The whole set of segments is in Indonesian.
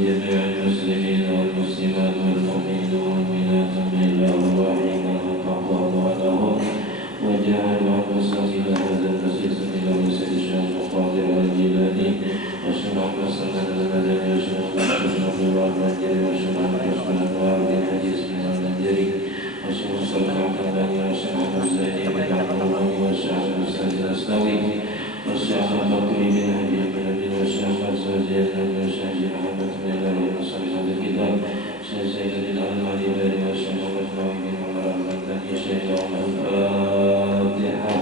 جميع المسلمين والمسلمات والمؤمنين والمؤمنات بالله الواحد القهار وله وجعل وصل إلى هذا المسجد إلى مسجد الشيخ القادر الجيلاني وشمع مسلم المدني وشمع مسلم الله المنجري وشمع مسلم الأنوار بن حديث من المنجري وشمع مسلم الحمداني وشمع الزيني بن عبد الله وشمع مسلم الأسلوي وشمع البكري بن هدي بن أبي وشمع الزوجين وشمع محمد بن الله وصل هذا الكتاب شيخ سيد بن المالي وشمع الأخوي بن عمر المدني شيخ عمر الفاتحة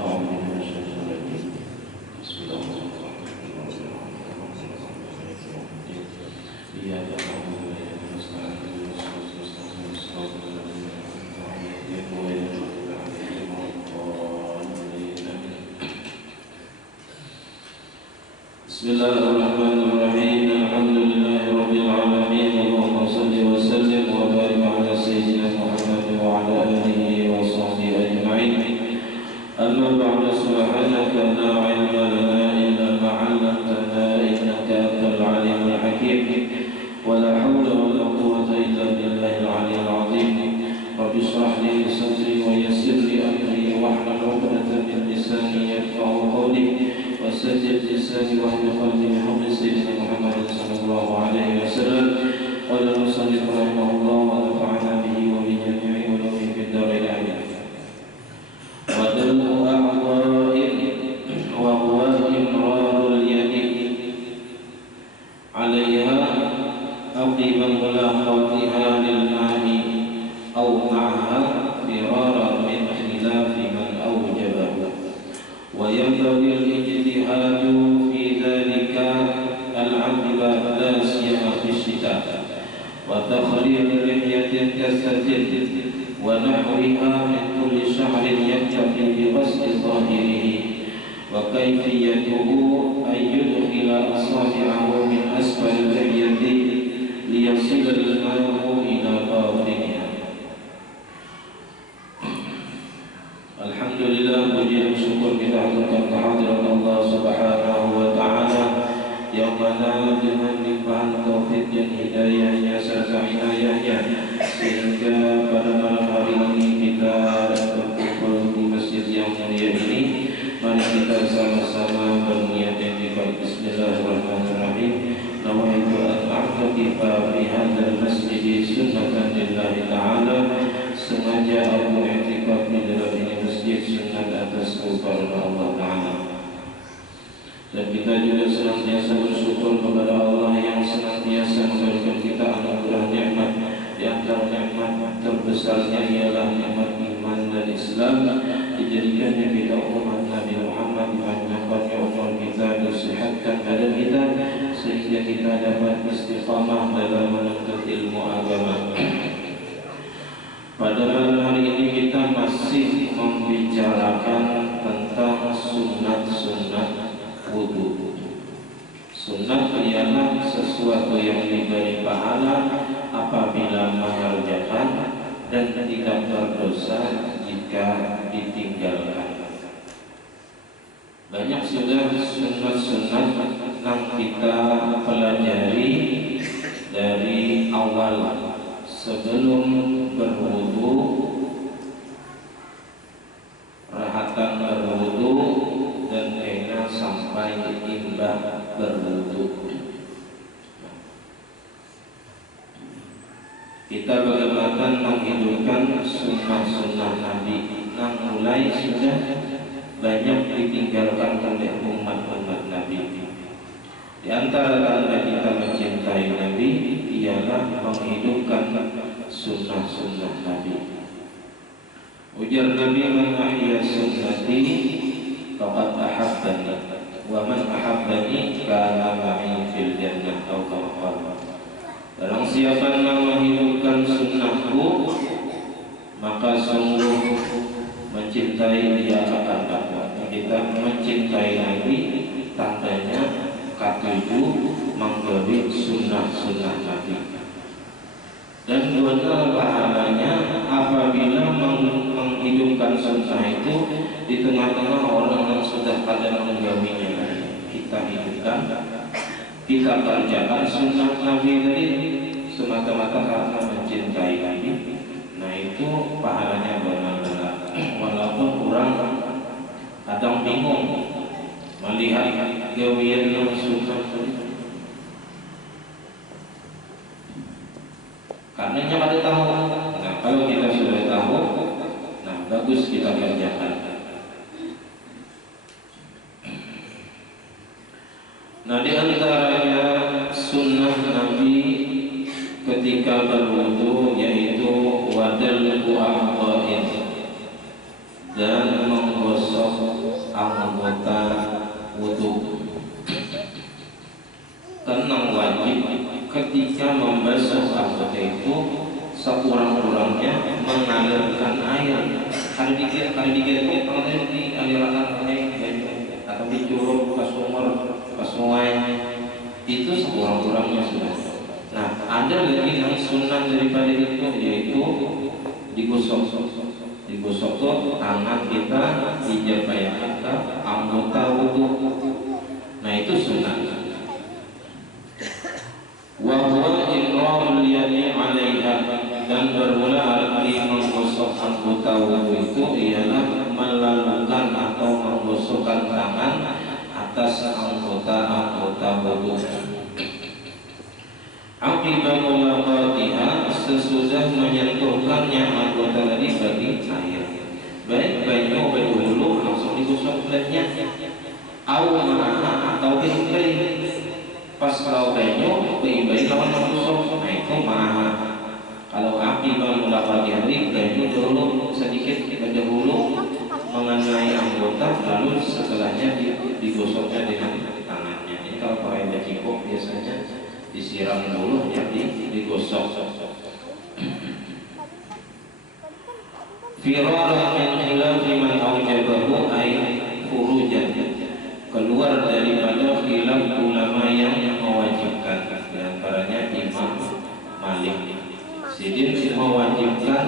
أعوذ بالله من الشيطان الرجيم بسم الله الرحمن الرحيم إياك نعبد وإياك نستعين اهدنا الصراط المستقيم صراط الذين أنعمت عليهم غير المغضوب عليهم ولا الضالين بسم الله الرحمن الرحيم الحمد لله رب العالمين اللهم صل وسلم وبارك على سيدنا محمد وعلى آله وصحبه أجمعين أما بعد سبحانك لا علم لنا إلا ما علمتنا إنك أنت العليم الحكيم ولا حول ولا قوة إلا بالله العلي العظيم رب اشرح لي صدري ويسر لي أمري واحلل عقدة من لساني يفقهوا قولي وسدد لساني واهد قلبي بحب سيدنا محمد صلى الله عليه وسلم قال المصنف رحمه الله ونفعنا به وبجميع علومه في الدارين آمين ودل أعضاء وهو إمرار اليد عليها عقب ملاقاتها للماء أو معها فرارا من خلاف من أوجبه وينبغي الاجتهاد في ذلك العقب لا سيما في الشتاء وتخريج لحية كالستر ونحوها من كل شعر يكتفي بغسل ظاهره وكيفيته أن يدخل أصابعه من أسفل اللحية ليصل الماء إلى باطنها. Alhamdulillah, puji dan syukur kita haturkan kehadirat Allah Subhanahu wa Ta'ala yang mana dengan limpahan taufik dan hidayahnya serta inayahnya sehingga pada malam hari ini kita berkumpul di masjid yang mulia ini. Mari kita sama-sama berniat yang baik. Bismillahirrahmanirrahim. Nawaitu an a'taqifa fi hadzal masjid sunnatan lillahi ta'ala. Sengaja aku i'tikaf di dalam ini masjid sunat atas kepada Allah Ta'ala. Dan kita juga senantiasa bersyukur kepada Allah yang senantiasa memberikan kita anugerah nikmat. Di antara nikmat terbesarnya ialah nikmat iman dan Islam, dijadikannya kita umat Nabi Muhammad, dipanjangkannya umur kita, disehatkan badan kita sehingga kita dapat istiqamah dalam menuntut ilmu agama. Pada malam hari ini kita masih membicarakan tentang sunat-sunat wudu. Sunat ialah sesuatu yang diberi pahala apabila mengerjakan dan tidak berdosa jika ditinggalkan. Banyak sudah sunat-sunat yang kita pelajari dari awal sebelum berwudu, rahatan berwudu, dan kena sampai imbah berwudu. Kita bagaimana menghidupkan sunnah-sunnah Nabi yang mulai sudah banyak ditinggalkan oleh umat-umat Nabi. Di antara tanda kita mencintai Nabi ialah menghidupkan sunnah-sunnah Nabi. Ujar Nabi, man ahya sunnati faqad ahabbani wa man ahabbani kana ma'i fil jannah atau kama. Barang siapa yang menghidupkan sunnahku maka sungguh mencintai dia akan dapat. Kita mencintai Nabi tandanya ketujuh menggawi sunnah-sunnah Nabi. Dan benar pahalanya apabila menghidupkan sunnah itu di tengah-tengah orang yang sudah pada menggawinya. Kita hidupkan, kita kerjakan sunnah bingung melihat gawian yang sunnah karena pada tahu. Nah kalau kita sudah tahu, nah bagus kita kerjakan. Nah di antaranya sunnah Nabi ketika berwudu yaitu wadalku a'dha'in dan menggosok anggota wudu. Karena wajib ketika membasuh anggota itu sekurang-kurangnya mengalirkan air. Kalau dikit itu dialirkan air atau dicurup ke sumur, ke sungai, itu sekurang-kurangnya sudah. Nah, ada lagi yang sunnah daripada itu yaitu digosok. Digosok tuh tangan kita dijabaikan ke anggota wudu. Nah itu sunnah. Wa huwa iqrarul yadi 'alaiha, dan bermula arti menggosok anggota wudu itu ialah melakukan atau menggosokkan tangan atas anggota wudu. Aqibah mulaqatiha, sesudah menyentuhkannya anggota tadi bagi air, baik banyu berhulu langsung digosok kulitnya, atau kering pas kalau banyu baik lawan menggosok, nah itu maha. Kalau aqibah mulaqatiha banyu dulu sedikit berdahulu mengenai anggota, lalu setelahnya digosoknya dengan tangannya. Ini kalau pakai bajiko biasanya disiram dulu ya digosok. Firara min khilafi man aujabahu ay furujan, keluar daripada khilaf ulama yang mewajibkan, di antaranya Imam Malik. Sidin mewajibkan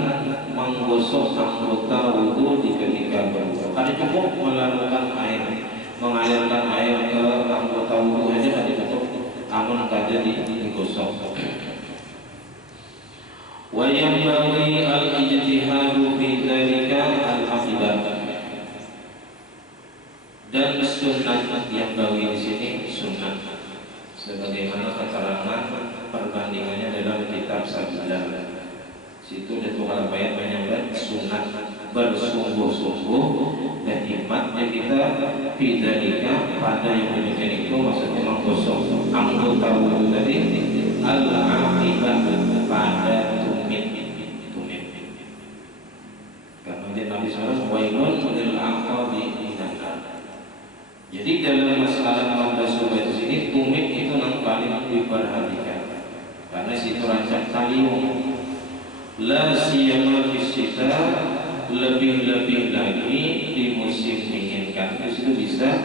menggosok anggota wudu di ketika berwudu. Ada cukup melakukan air, mengalirkan air ke anggota wudu aja ada cukup, amun kada digosok. Wa yanbaghi al-ijtihadu fi dzalika al-aqibah, dan sunnah yang bagi di sini sunnah sebagaimana keterangan perbandingannya dalam kitab Sabilah. Situ ada tukar bayat banyak sunnah bersungguh-sungguh dan hikmatnya kita fidzalika pada yang demikian itu, maksudnya menggosok anggota wudu tadi al-aqibah pada tumit. Karena dia Nabi SAW wailun lil aqabi minan nar. Jadi dalam masalah membasuh baju sini tumit itu yang paling diperhatikan, karena situ rancang kalium. La siyama fisita, lebih-lebih lagi di musim dingin, kan di situ bisa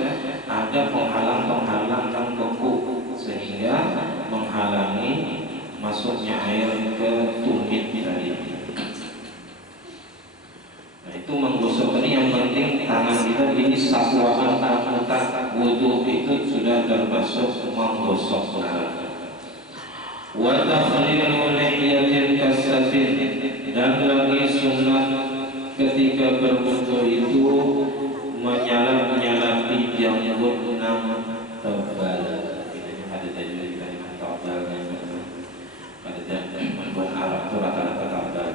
ada penghalang-penghalang yang beku sehingga menghalangi masuknya air ke tumit tadi. Nah itu menggosok tadi, yang penting tangan kita ini sapuan anggota wudu itu sudah terbasuh menggosok. Wa takhlilu lihyatin kasatin, dan lagi sunnah ketika berwudu itu menyalap-nyalapi janggut yang tebal. Ini ada tajwid kalimat tebal, ada membuat Arab itu rata-rata tebal.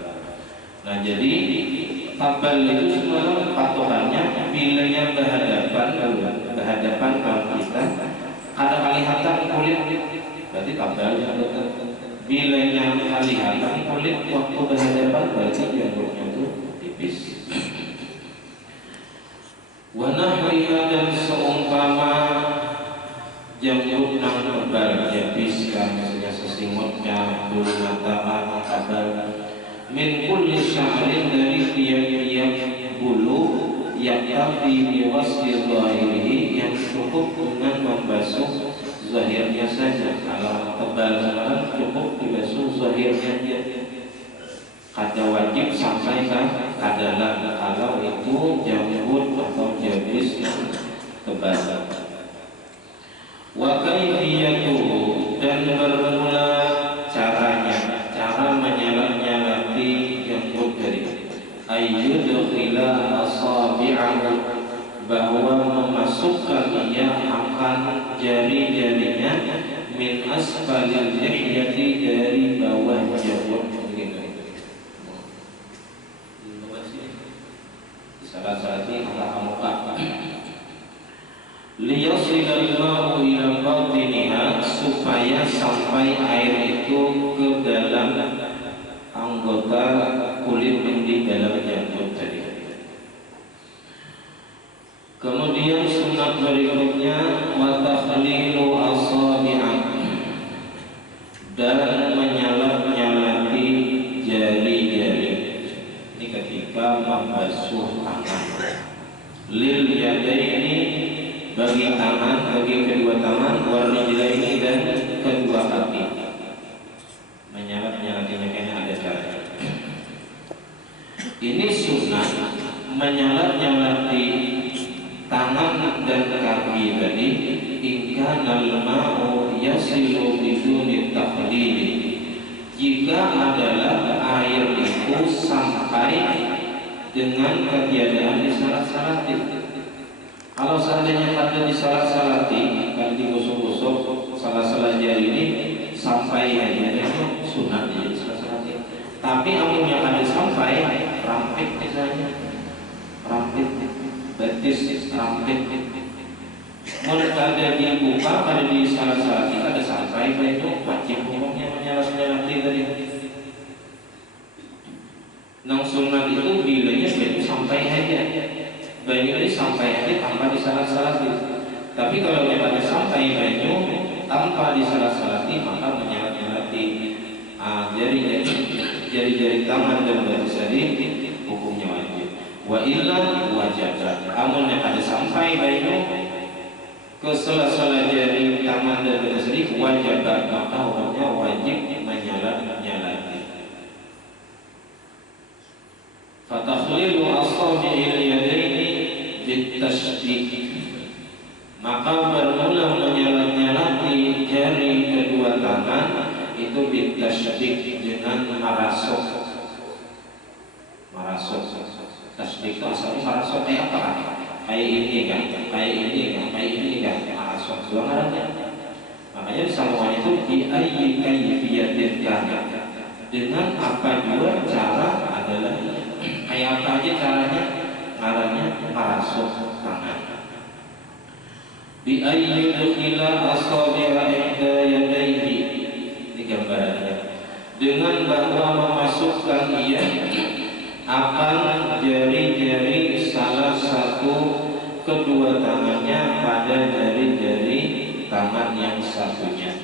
Nah jadi tebal itu sebenarnya patokannya bila yang berhadapan kalau kita ada kelihatan kulit, berarti tebal. Bila yang kelihatan kulit waktu berhadapan, berarti janggutnya itu tipis. Wa nahriha, dan seumpama janggut yang tebal tipis, misalnya sesimutnya, bulu mata tebal, min kulli sya'rin, dari tiap-tiap bulu, yang tapi biwasli zahirihi, yang cukup dengan membasuh zahirnya saja. Kalau tebal sekarang cukup dibasuh zahirnya dia, kada wajib sampai ke kadalam kalau itu janggut atau jabis yang tebal. Wa kaifiyatuhu, dan bermula caranya, cara menyalap-nyalapi janggut dari ayyudkhila asabi'ahu bahwa memasukkan ia akan jari-jarinya min asfalil lihyati dari bawah jabut begitu. Salah-salati ala muka. Liyasilal ma'u ila batiniha, supaya sampai air itu ke dalam anggota kulit yang di dalam janggut tadi. Kemudian sunat berikutnya wa takhlilu asabi'a, dan menyalap-nyalapi jari-jari. Ini ketika membasuh tangan. Lil yadaini, bagi tangan, bagi kedua tangan, warijlaini, dan kedua kaki. Menyalap-nyalapinya kayaknya ada caranya. Ini sunat menyalap-nyalapi tangan dan kaki tadi in kana al-ma'u yasilu biduni takhlili, jika adalah air itu sampai dengan ketiadaan disalat-salati. Kalau seandainya ada disalat-salati, kalau digosok-gosok salah-salah jari ini sampai aja itu sunat jadi disalat-salati. Tapi amun yang ada sampai rampik misalnya, rampik betis, rampik, mereka ada dibuka, ada di salah-salati, ada sampai itu wajib hukumnya menyalati tadi. Nang sunat itu bilanya itu sampai aja, banyu ini sampai aja tanpa disalah-salati. Tapi kalau yang ada sampai banyu tanpa disalah-salati, maka menyalati jari-jari tangan dan betis tadi hukumnya wajib. Wa illa wajabat. Amun yang ada sampai banyu ke sela-sela jari tangan dan betis tadi wajabat, maka hukumnya wajib menyalati. Fatakhlilu asabi'il yadaini bitasydid, maka bermula menyalati jari kedua tangan itu bitasydid dengan marasuk. Tasydid itu asalnya marasuk kayak apa kan? Kayak ini kan, kayak ini kan, kayak ini kan, marasuk dua ngarannya. Makanya di sambungan itu di ayyi kayfiyatin kana, dengan apa juga cara adalah kayak apa aja caranya, ngarannya marasuk tangan. Bi ayyi dukhila asabi'a ihda yadayhi, ini gambarannya, dengan bahwa memasukkan ia akan jari-jari salah satu kedua tangannya pada jari-jari tangan yang satunya.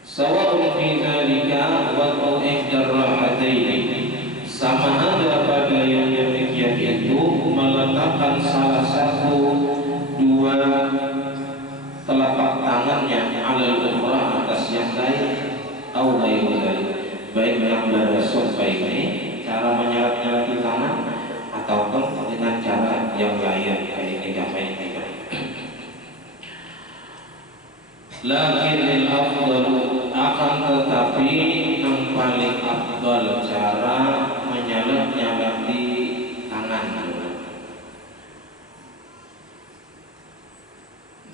Sawa'un fi dzalika wa ihdar rahataini, sama ada pada yang demikian itu meletakkan salah satu dua telapak tangannya alal ukhra, atas yang lain, au ghairu dzalik, baik yang berasuk baik ini cara menyalap-nyalapi tangan ataupun dengan cara yang lain kayak ini. Lakin al-afdal, akan tetapi yang paling afdal cara menyalap-nyalapi tangan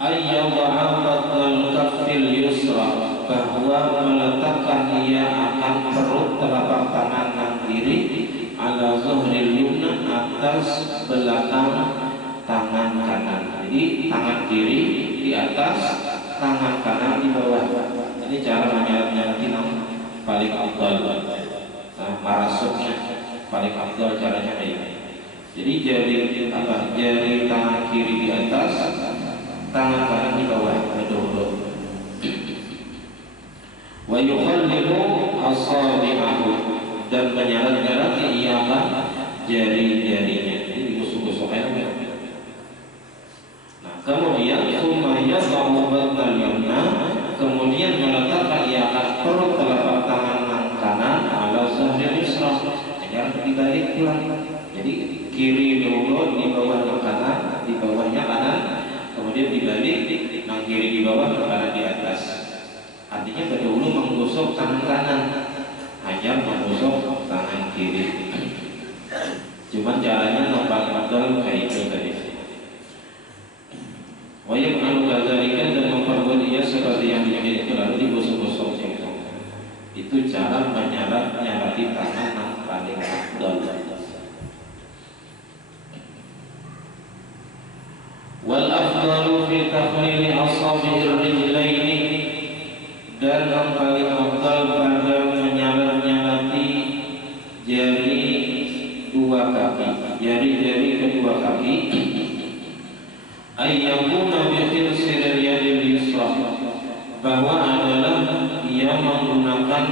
ayyadha'a batal kaffil yusra, bahwa meletakkan ia akan perut telapak tangan yang kiri ala zuhril yumna, atas belakang tangan kanan. Jadi tangan kiri di atas, tangan kanan di bawah. Ini cara menyalap-nyalapi yang paling afdal. Marasuknya paling afdal caranya ini. Jadi jari tangan kiri di atas, tangan kanan di bawah. Wa yukhallilu asabi'ahu, dan menyalap-nyalapi ialah jari-jarinya. Ini digosok-gosok aja. Nah, kemudian kemudian meletakkan ialah perut telapak tangan kanan ala zahril yusra, jangan dibalik pulang. Jadi kiri dulu di bawah kanan, di bawahnya kanan, kemudian dibalik, yang kiri di bawah, kanan di atas. Artinya berdahulu menggosok tangan kanan, hanya menggosok tangan kiri. Cuman caranya nampak afdal kayak itu tadi. Wa yaf'alu kadzalika, dan memperbuat ia seperti yang demikian itu lalu digosok-gosok itu cara nyalati tangan yang paling afdal. Wal afdalu fi takhlili asabi'ir rijlaini, dan yang paling afdal pada menyalati jari dua kaki, jari-jari kedua kaki, ayyakuna bi khirsiril yadil yusra, bahwa adalah ia menggunakan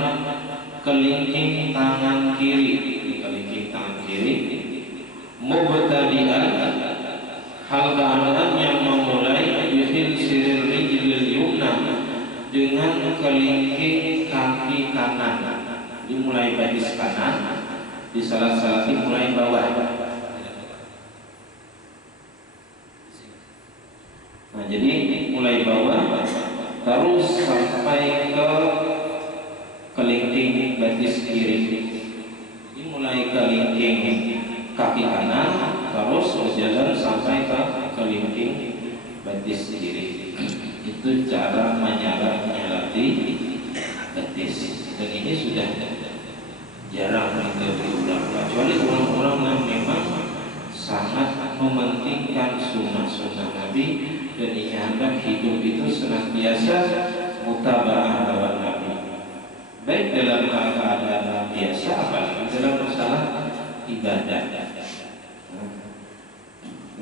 kelingking tangan kiri, mubtadi'an, hal keadaan yang memulai bi khirsiril rijlil yumna, dengan kelingking kaki kanan, dimulai baris kanan, di salah mulai bawah. Nah, jadi mulai bawah terus sampai ke kelingking batis kiri. Jadi mulai kelingking kaki kanan terus berjalan sampai ke kelingking batis kiri. Itu cara menyalati betis. Dan ini sudah jarang kita diulang, kecuali orang-orang yang memang sangat mementingkan sunnah-sunnah Nabi dan ingin hidup itu senantiasa mutaba'ah lawan Nabi, baik dalam keadaan biasa apalagi dalam masalah ibadah.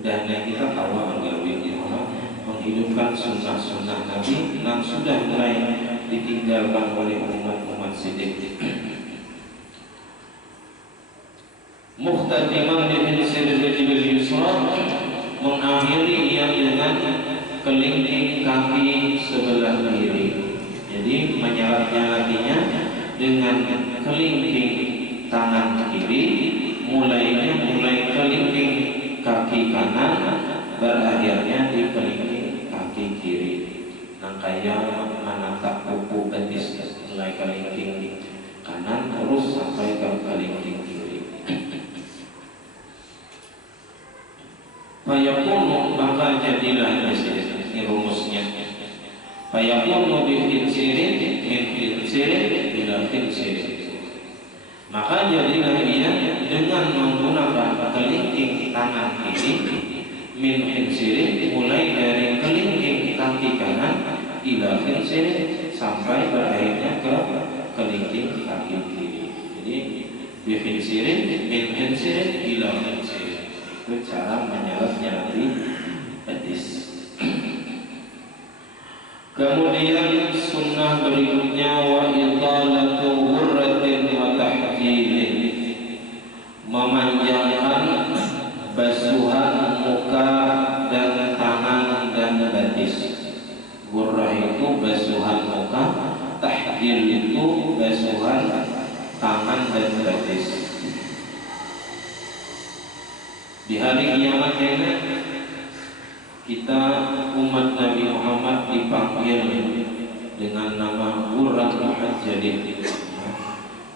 Dan kita tahu agar menghidupkan sunnah-sunnah Nabi yang sudah mulai ditinggalkan oleh umat-umat siddiq. Muhtadiman dengan sirrijil yusra, mengakhiri ia dengan kelingking kaki sebelah kiri. Jadi menyalatinya dengan kelingking tangan kiri, mulai kelingking kaki kanan, berakhirnya di kelingking kaki kiri. Nangkaya menatap kuku betis, mulai kelingking kanan terus sampai ke kelingking kiri. Fayakunu, maka jadilah ini rumusnya. Fayakunu bi khinsirin min khinsirin ila khinsirin, maka jadilah ia dengan menggunakan kelingking tangan kiri, min khinsirin, mulai dari kelingking kaki kanan, ila khinsirin, sampai berakhirnya ke kelingking kaki kiri. Jadi bi khinsirin min khinsirin ila khinsirin, itu cara menyalati betis. Kemudian sunnah berikutnya, wa italatu ghurratin wa tahjilin, memanjangkan basuhan muka dan tangan dan betis. Ghurrah itu basuhan muka, tahjil itu basuhan tangan dan betis. Di hari kiamat ini kita umat Nabi Muhammad dipanggil dengan nama Ghurran Muhajjalin.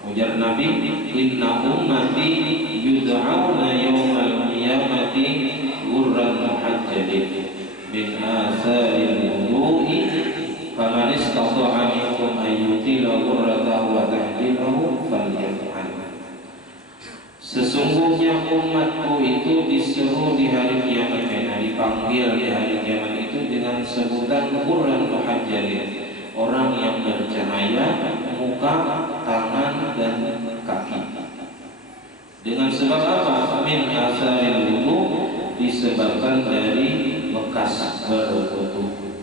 Ujar Nabi, inna ummati yud'auna yawmal qiyamati Ghurran Muhajjalin min atharil wudu'i, faman istata'a minkum an yutila ghurratahu wa tahjilahu falyaf'al. Sesungguhnya umatku itu disuruh di hari kiamat, karena dipanggil di hari kiamat itu dengan sebutan Ghurran Muhajjalin, orang yang bercahaya muka, tangan dan kaki. Dengan sebab apa? Min asaril wudu, disebabkan dari bekas berwudu.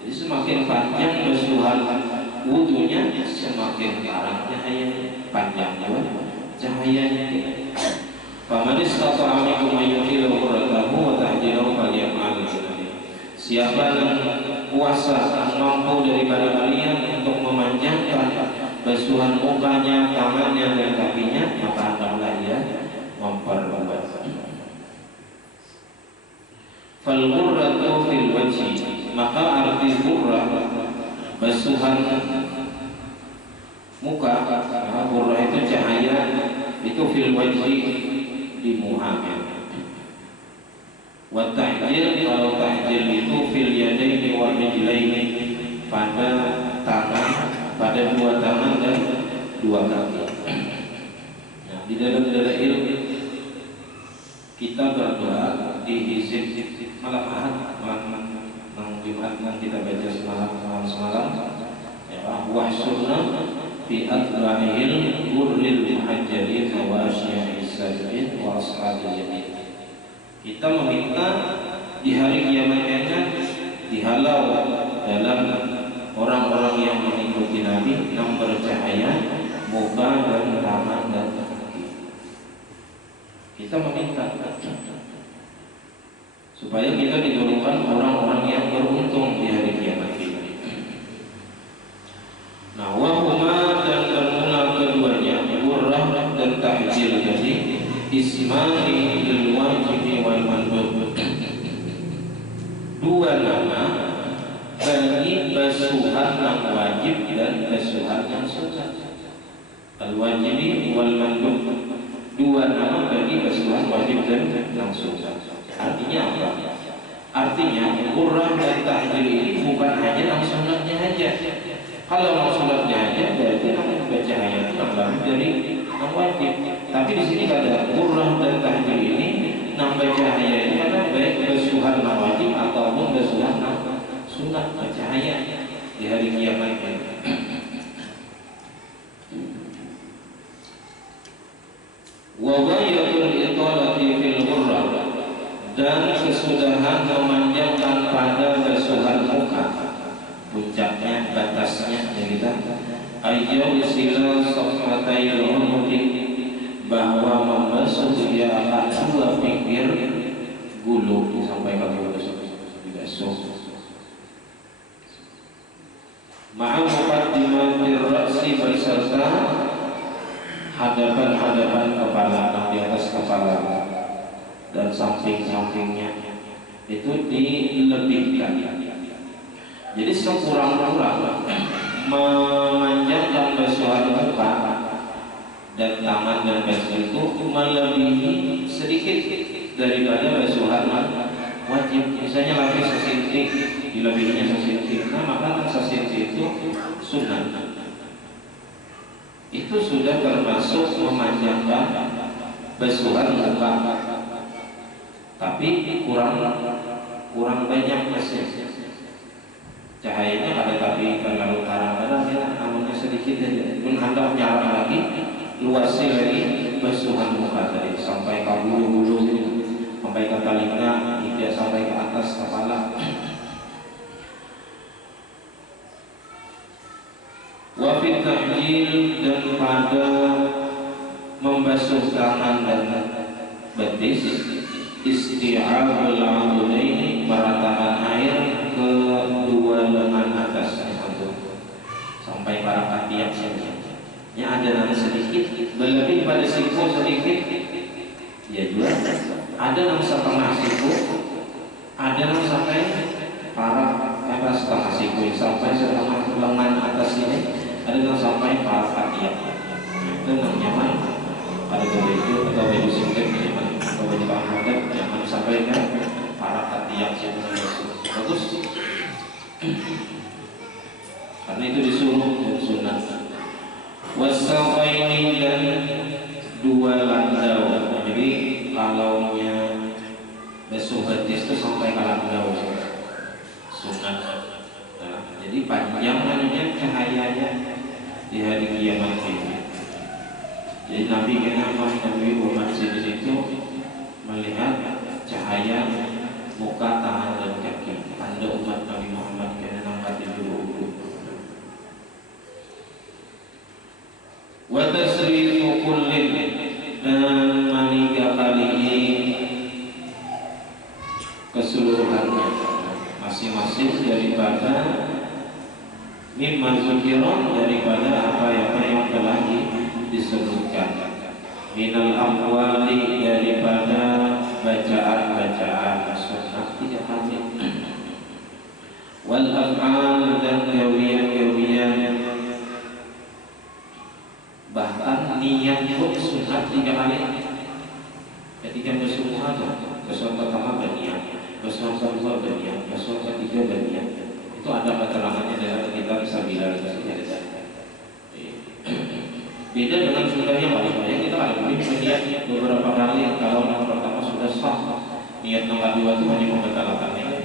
Jadi semakin panjang basuhan wudunya, semakin terang cahayanya, panjangnya cahayanya. Faman istata'a minkum an yutila ghurratahu wa tahjilahu falyaf'al. Siapa yang kuasa dan mampu daripada kalian untuk memanjangkan basuhan mukanya, tangannya dan kakinya, maka hendaklah ia memperbuat. Fal ghurratu fil wajhi, maka arti ghurrah basuhan muka, ghurrah itu cahaya itu fil wajhi di muka. Wa tahjil, kalau tahjil itu fil yadaini wal rijlaini, pada tangan, pada dua tangan dan dua kaki. Nah, di dalam dalail kita berdoa di hizib malam Ahad, malam Jumat yang kita baca semalam ya, wahsurna fi adba'il gurril muhajjalin wa asya'is sabiqin wa ashabil yamin. Kita meminta di hari kiamat dihalau dalam orang-orang yang mengikuti Nabi yang bercahaya muka dan tangan dan kaki. Kita meminta supaya kita digolongkan orang-orang yang beruntung di hari kiamat ini. Nah, wahuma, dan bermula keduanya murrah dan tahjil, jadi ismani lil wajibi wal mandub, dua nama bagi basuhan yang wajib dan basuhan yang sunnah. Al wajibi wal mandub, dua nama bagi basuhan wajib dan yang sunnah. Artinya apa? Artinya murrah dan tahjil ini bukan hanya yang sunnahnya aja. Kalau yang sunnahnya aja berarti yang baca ayat itu lebih dari yang wajib. Tapi di sini ada murrah dan tahjil ini nambah cahaya ini karena baik basuhan yang wajib ataupun basuhan yang sunnah cahaya di hari kiamat ini. Wa ghayatul italati fil murrah, dan kesudahan memanjangkan pada basuhan muka, puncaknya, batasnya kita ayyul sila safhatai unuki, bahwa membasuh dia akan dua pinggir gulu, disampaikan oleh basuh ma'a muqaddimatir ra'si, berserta hadapan kepala, di atas kepala dan samping-sampingnya itu dilebihkan. Jadi sekurang-kurang memanjangkan basuhan muka dan tangan dan basuh itu melebihi sedikit daripada basuhan wajib. Misalnya lagi sesintik, dilebihinya sesintik, nah maka sesintik itu sunnah. Itu sudah termasuk memanjangkan basuhan muka, tapi kurang banyak masih cahayanya ada, tapi terlalu terang ya, amalnya sedikit saja. Pun hendak nyala lagi, luasi lagi basuhan muka tadi sampai ke bulu-bulu sini, sampai ke telinga, hingga sampai ke atas kepala. Wa fit tahjil, dan pada membasuh tangan dan betis, isti'abul adunaini, meratakan air ke dua lengan atas sampai para kaki yang ya, ada yang sedikit berlebih pada siku sedikit ya juga, ada yang setengah siku, ada yang sampai para setengah siku, sampai setengah lengan atas ini, ada yang sampai para kaki. Itu yang nyaman pada begitu, atau baju singlet nyaman, atau baju pakai nyaman sampai ke para kaki yang bagus. Karena itu disuruh dan sunnah. Wasaqaini, dan dua landau. Jadi kalau basuh betis itu sampai ke landau sunnah. Nah, jadi panjang cahayanya di hari kiamat ini. Jadi Nabi umat di situ melihat cahaya muka, tangan dan kaki. Tanda umat Nabi Muhammad kena angkat dulu. Wa tasrifu kullin, dan maniga kali keseluruhannya masing-masing daripada mimma zukiron, daripada apa yang telah disebutkan, minal amwali, daripada bacaan sunnah 3 kali, wal af'al, dan gawian-gawian, bahkan niat pun sunat 3 kali. Ketika bersumuha bersuara pertama berniat, bersuara kedua berniat, bersuara ketiga berniat. Itu ada keterangannya dalam kitab Sabilal Rasyad. Beda dengan sunnah yang paling kita ada berniat beberapa kali. Kalau yang pertama sudah sah, niat yang kedua itu hanya membatalkan niat.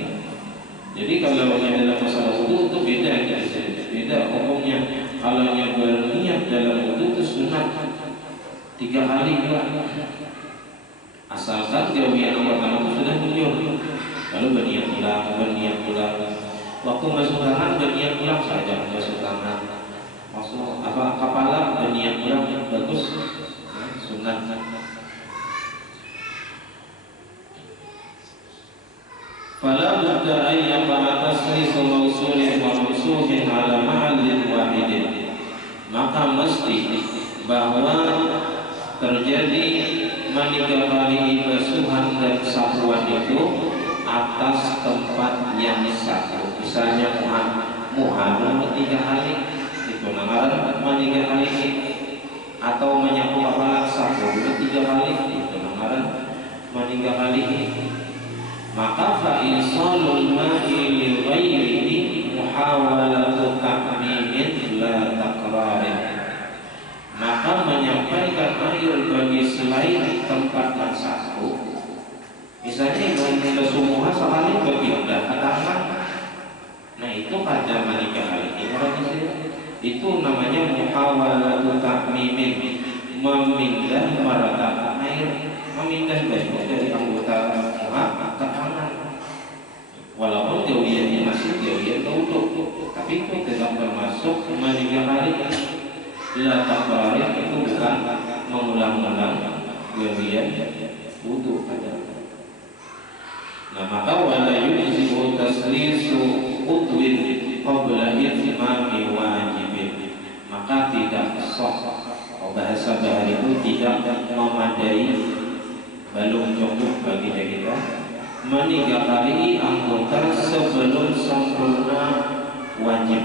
Jadi kalau yang dalam masalah wudu itu beda ya, beda hukumnya. Kalau yang berniat dalam wudu itu sunat 3 kali juga. Asalkan jauhian yang pertama itu sudah muncul, lalu berniat ulang. Waktu masuk tangan berniat ulang saja, masuk tangan, masuk kepala berniat ulang bagus, sunat. Fala budda an yaqa tasrisu mawsulin wa mamsuhin ala mahallin wahidin. Maka mesti bahwa terjadi maniga kali basuhan dan sapuan itu atas tempat yang satu. Misalnya muhanu 3 kali itu namanya maniga kali, atau menyapu kepala sapu 3 kali itu namanya maniga kali. Maka fa'isalul ma'i li ghairihi muhawalatu ta'mimin la takrarin. Maka menyampaikan air bagi selain tempat yang satu, misalnya dengan bersumuha sekali berpindah ke tangan, nah itu pada manika kali ini itu namanya muhawalatu ta'mimin, memindah meratakan air, memindah dari anggota muha ke tangan, walaupun jauhiannya masih jauhian wudu, tapi itu tidak termasuk manika kali. La takrarin itu bukan mengulang-ulang jauhian wudu pada. Nah maka wala yujzibu taslisu udwin qabla itmami wajibin. Maka tidak sah, bahasa bahari itu tidak memadai, belum cukup bagi kita meniga kali anggota sebelum sempurna wajib.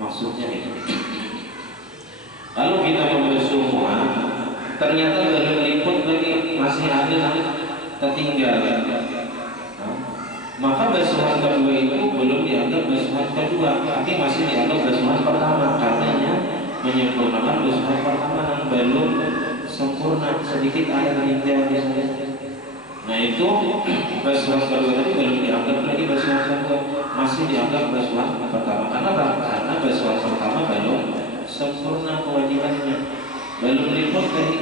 Maksudnya itu, kalau kita bersumuha ternyata belum liput lagi, masih ada tertinggal, maka basuhan kedua itu belum dianggap basuhan kedua, tapi masih dianggap basuhan pertama, karenanya menyempurnakan basuhan pertama yang belum sempurna, sedikit air rinjau di sana. Nah itu basuhan kedua tadi belum dianggap lagi basuhan kedua, masih dianggap basuhan pertama. Karena basuhan pertama belum sempurna kewajibannya, belum liput lagi.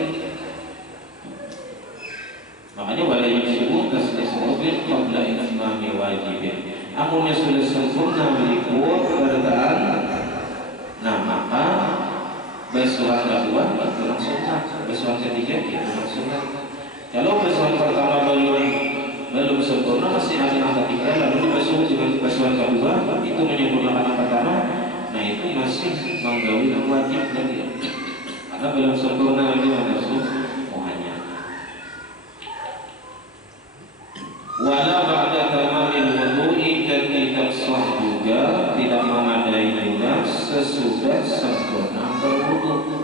Makanya wala yusibu taslisu udwin qabla itmami wajibin. Amunnya sudah sempurna meliput bertaan, nah maka basuhan kedua itu langsung sah, basuhan ketiga itu langsung sah. Kalau basuhan pertama belum sempurna, masih ada yang ketiga, lalu basuhan dengan basuhan kedua itu menyempurnakan yang pertama, nah itu masih menggawi yang wajib lagi, karena belum sempurna lagi muhanya. Wala ba'da tamamil wudu'i, dan tidak sah juga, tidak memadai juga sesudah sempurna berwudu.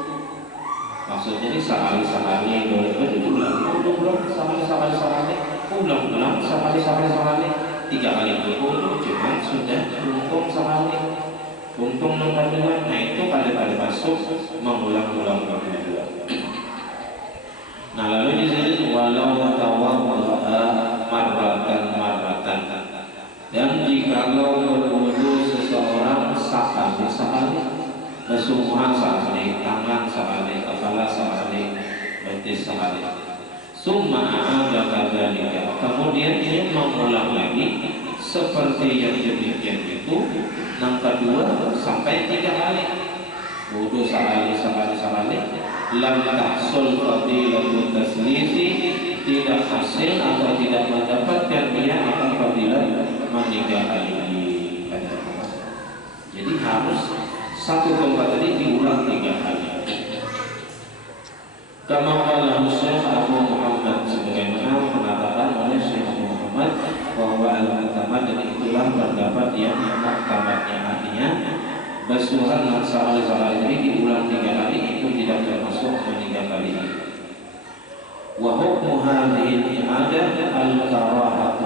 Maksudnya ini sekali-sekali boleh berulang, ulang-ulang sekali-sekali 3 kali berwudu, cuma sudah untung sekali, untung nomor 2. Nah itu pada masuk mengulang-ulang berwudu. Nah lalu di sini walau tawaddu'a marratan, dan jikalau berwudu seseorang sekali, bersumuha sekali, tangan sekali, kepala sekali, betis sekali, summa a'ada kadzalika, kemudian ini mengulang lagi seperti yang demikian itu, yang kedua sampai 3 kali, wudu sekali, lam tahsul fadilatul taslisi, tidak hasil atau tidak mendapatkan dia akan fadilah maniga kali. Jadi harus satu tempat tadi diulang 3 kali. Kama qala Syekh Abu Muhammad, sebagaimana mengatakan oleh Syekh Abu Muhammad bahwa al-mu'tamad, dan itulah pendapat yang mu'tamadnya, artinya basuhan sekali ini diulang 3 kali itu tidak termasuk meninggalkan ini. Wa hukmu hadhihi al-'adah al-karahah,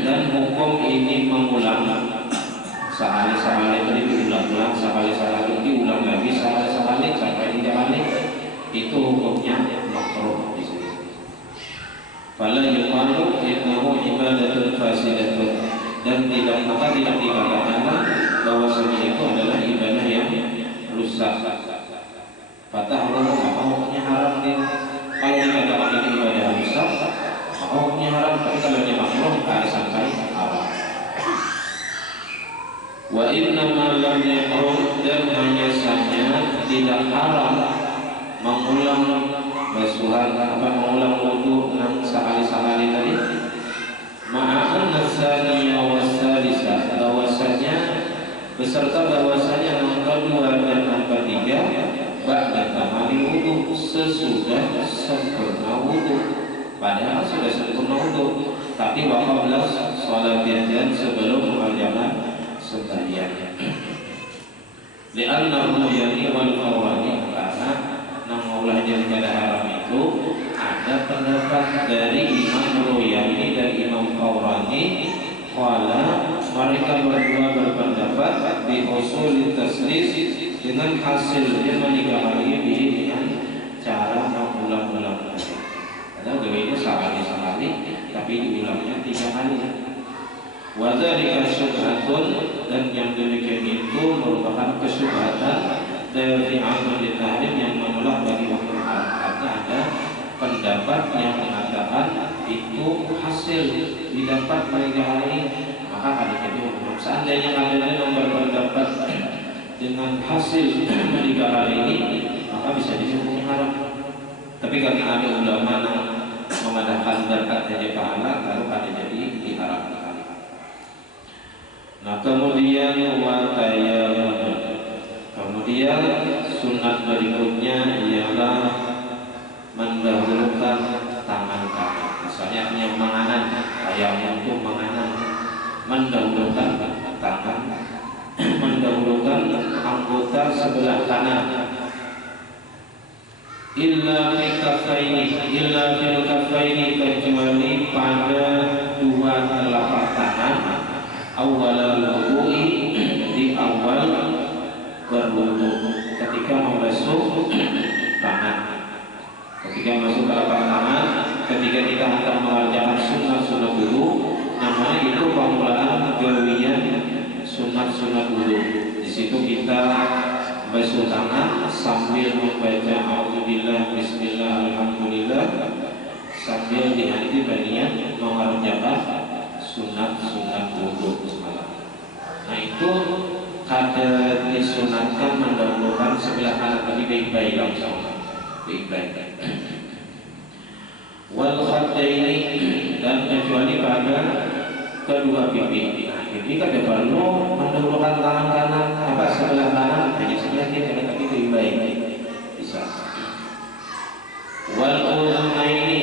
dan hukum ini mengulang sekali tadi diulang-ulang, sekali diulang lagi sekali sampai 3 kali, itu hukumnya makruh di sini. Fala yuqalu innahu ibadatun fasidatun, dan tidak dikatakan bahwasanya itu adalah ibadah yang rusak. Fatahrumu, apa hukumnya haram dia? Kalau dikatakan itu ibadah rusak, maka hukumnya haram. Tapi kalau dia makruh, tak sampai haram. Wa innama lam yahrum, dan hanya saja tidak haram mengulang basuhan mengulang wudu sekali tadi. Ma'an nasaniya wasalisa, bahwasanya beserta bahwasanya yang kedua dan yang ketiga ba'da tamamil wudu, sesudah sempurna wudu. Padahal sudah sempurna wudu, tapi wa qabla sholatin, dan sebelum mengerjakan sembahyang. Li'annahu yani wal qawani, karena mengolah daripada haram itu ada pendapat dari Imam Royani dan Imam Qawrani. Qala, mereka berdua berpendapat di usul taslis, dengan hasilnya meninggalkan ini dengan cara mengulang-ulang. Padahal itu sekali, tapi diulangnya 3 kali. Wa dzalika syubhatun, dan yang demikian itu merupakan kesyubhatan dari amal tahrim yang menolak bagi hukum haram. Karena ada pendapat yang mengatakan itu hasil didapat pada hari, maka ada jadi hukum. Seandainya kalian yang berpendapat dengan hasil meninggal hari ini, maka bisa dihukum haram. Tapi karena ada ulama yang memadahkan berkat saja pahala, lalu ada jadi diharamkan. Nah kemudian kemudian sunat berikutnya ialah mendahulukan tangan kanan. Misalnya punya menganan, kayak untuk menganan, mendahulukan tangan, mendahulukan anggota sebelah kanan. Illa fil kaffaini, kecuali pada 2 telapak tangan. Awal wudu'i, di awal berwudu, ketika membasuh tangan, ketika masuk telapak tangan, ketika kita akan mengerjakan sunat wudu, namanya itu permulaan gawian sunat wudu. Di situ kita basuh tangan sambil membaca a'udzubillah, bismillah, alhamdulillah, sambil dihadiri banian mengerjakan sunat wudu. Nah itu kada disunatkan mendahulukan sebelah kanan, tadi baik-baik langsung, baik-baik. Wal khaddaini, dan kecuali pada kedua pipi. Nah ini kada perlu mendahulukan tangan kanan, sebelah kanan, hanya sebelah kiri, tapi baik-baik bisa. Wal udhunaini,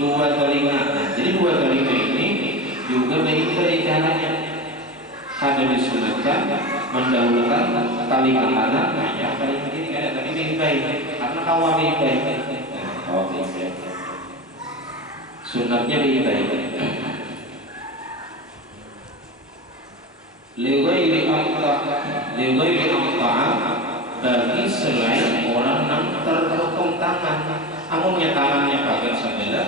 2 telinga. Nah, jadi 2 telinga ini juga baik-baik caranya. Ada disunatkan mendahulukan telinga kanan, hanya telinga kiri kada, tapi baik-baik, karena kawa baik-baik. Sunatnya baik-baik. Lighairi aqta'a, bagi selain orang yang terhukum tangan, amunnya tangannya bagian sebelah,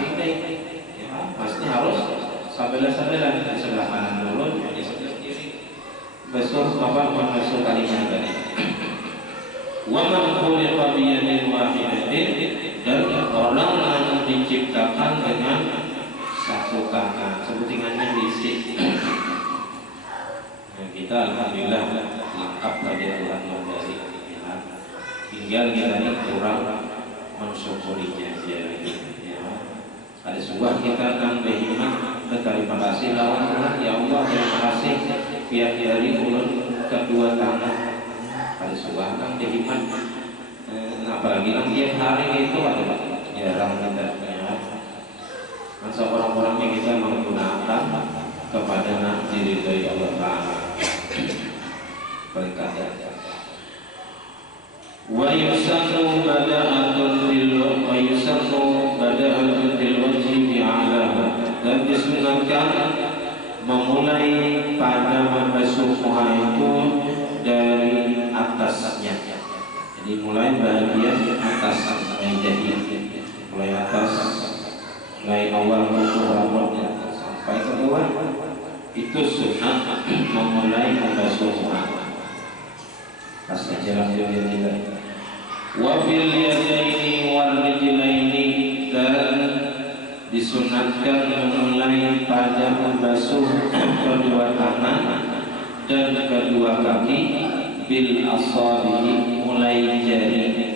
baik-baik. Pasti harus sebelah di sebelah kanan dulu, di sebelah kiri. Basuh membasuh talinya tadi. Wa man khuliqa bi yadin wahidatin, dan orang yang diciptakan dengan 1 tangan, sebutingannya diisi. Kita alhamdulillah lengkap pada Tuhan dari tinggal kita ini kurang mensyukurinya saja. Ada sebuah kita akan berhimmat berterima kasih lawan Tuhan. Ya Allah, terima kasih biar dari ulun kedua tangan. Ada sebuah akan berhimmat. Apalagi yang tiap hari itu ada jarang kita. Masa orang-orangnya kita menggunakan kepada diri dari Allah Ta'ala. wa yusannu bada'atun bil wajhi bi'alaha, dan disunatkan memulai pada membasuh muka itu dari atasnya. Jadi mulai bagian atas, mulai atas, mulai awal rambutnya sampai ke bawah, itu sunnah memulai membasuh muka. Pas aja langsung kita. Wa fil yadaini wal rijlaini, dan disunatkan memulai pada membasuh kedua tangan dan kedua kaki bil asabi, mulai jari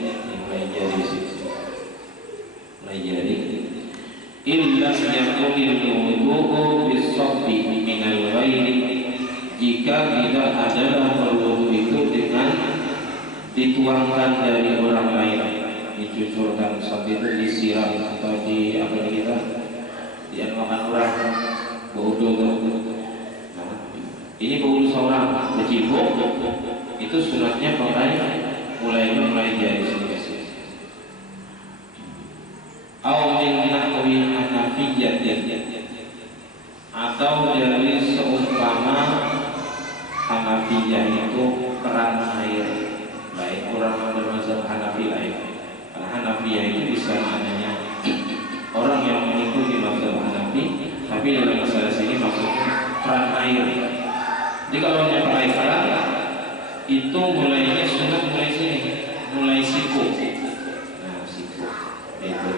illa yakunil wudu'u bis-sabbi minal ghairi, jika tidak adalah berwudu itu dengan dituangkan dari orang lain, dicucurkan, sabbi itu disiram atau di apa kita makan orang berwudu. Nah, ini berwudu seorang bercibuk, itu sunatnya mulai dari sini. Au min nahwi hanafiyyatin, atau dari seumpama Hanafiyah itu keran air, baik orang bermazhab Hanafi lain. Karena Hanafiyah itu bisa maknanya orang yang mengikuti mazhab Hanafi, tapi dalam masalah sini maksudnya keran air. Jadi kalau yang pakai keran itu mulainya sunat mulai sini, mulai siku. Nah, siku itu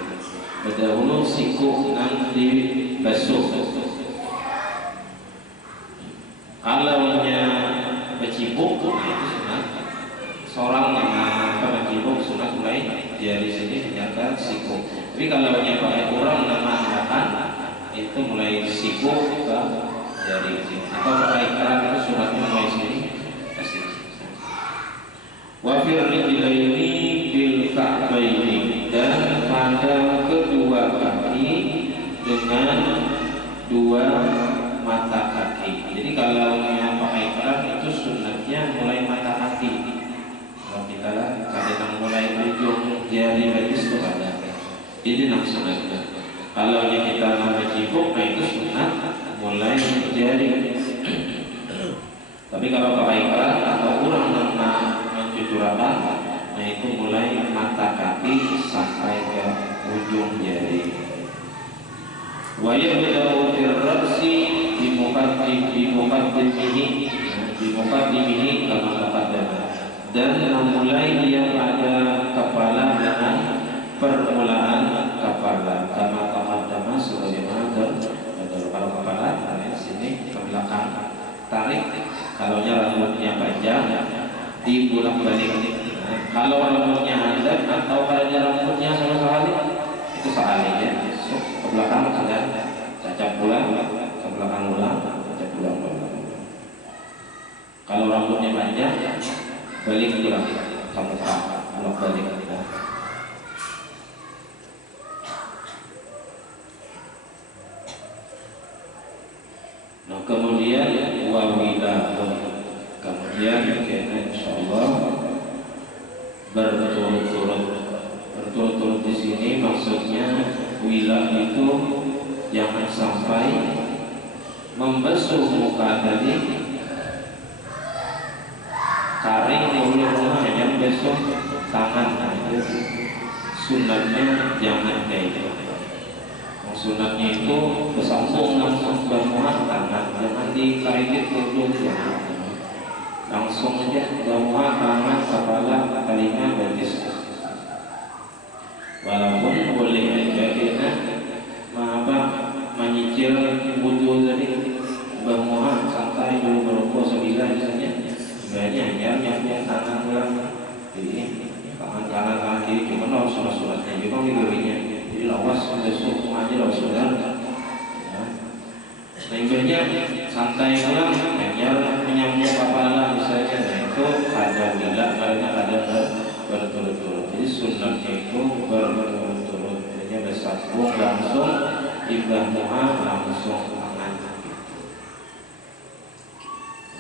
berdahulu siku nanti basuh. Kalau bercibuk, nah itu sunat. Seorang yang bercibuk sunat mulai dari sini menyangka siku. Tapi kalau pakai orang nama makan, itu mulai siku ke jari sini. Atau pakai keran itu sunatnya mulai sini ke sini. Wa fil rijlaini bil ka'baini, dan pada kedua kaki dengan dua mata kaki. Jadi kalau yang pakai keran itu sunatnya mulai mata kaki. Kalau kita kadang mulai ujung jari betis itu ada. Ini langsung sunatnya. Kalau kita bercibuk, nah itu sunat mulai jari. Tapi kalau pakai keran atau kurang mencucurkan, nah itu mulai mata kaki sampai ke ujung jari. Wa yabda'u fil ra'si bi muqaddimihi kama taqaddama, dan memulai yang ada kepala dengan permulaan kepala kama taqaddama, sebagaimana kalau kepala dari sini ke belakang tarik, kalau rambutnya panjang dibulak-balik. Kalau rambutnya hadap atau kalau rambutnya sama sekali, itu sekali ya, ke belakang sudah cacat pulang, ke belakang ulang, cacat pulang. Kalau rambutnya panjang, balik pulang, kamu bolak balik. Nah kemudian wawilah, kemudian kita insyaallah berturut-turut di sini maksudnya wilah itu jangan sampai membasuh muka tadi tarik mulut yang basuh tangan, itu sunatnya jangan kayak gitu. Sunatnya itu bersambung langsung ke muka tangan, jangan ditarik mulut, langsung aja ke muka tangan, kepala, telinga, betis. Walaupun boleh aja kita menyicil wudu tadi, bermuha santai dulu berbuah sebilah misalnya, sebenarnya hanya nyapu tangan ulang. Jadi tangan kanan tangan kiri cuma harus surat-suratnya juga videonya. Jadi lawas besok aja lawas sudah. Sebenarnya santai ulang hanya menyambung kepala misalnya, nah itu ada bila karena ada berturut-turut. Jadi sunnahnya itu berturut-turut, hanya bersambung langsung ibadah muha langsung tangan.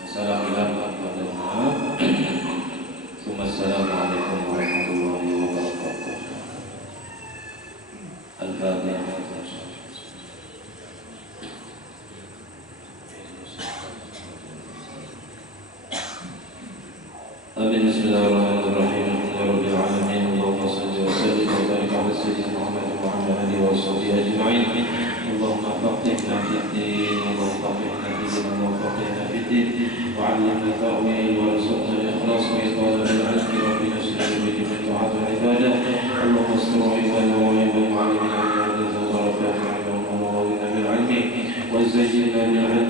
Assalamualaikum warahmatullahi wabarakatuh. آمين. بسم الله الرحمن الرحيم. الحمد لله رب العالمين. اللهم صل وسلم وبارك على سيدنا محمد وعلى آله وصحبه أجمعين. اللهم فقهنا في الدين، اللهم فقهنا في الدين، اللهم فقهنا في الدين، وعلمنا التأويل وارزقنا الإخلاص في طلب العلم، ربنا اشرح به من طاعة العبادة. اللهم استر عيوبنا وعيوب معلمنا وعلمنا وبركات علمنا وغونا بالعلم وزينا بالعلم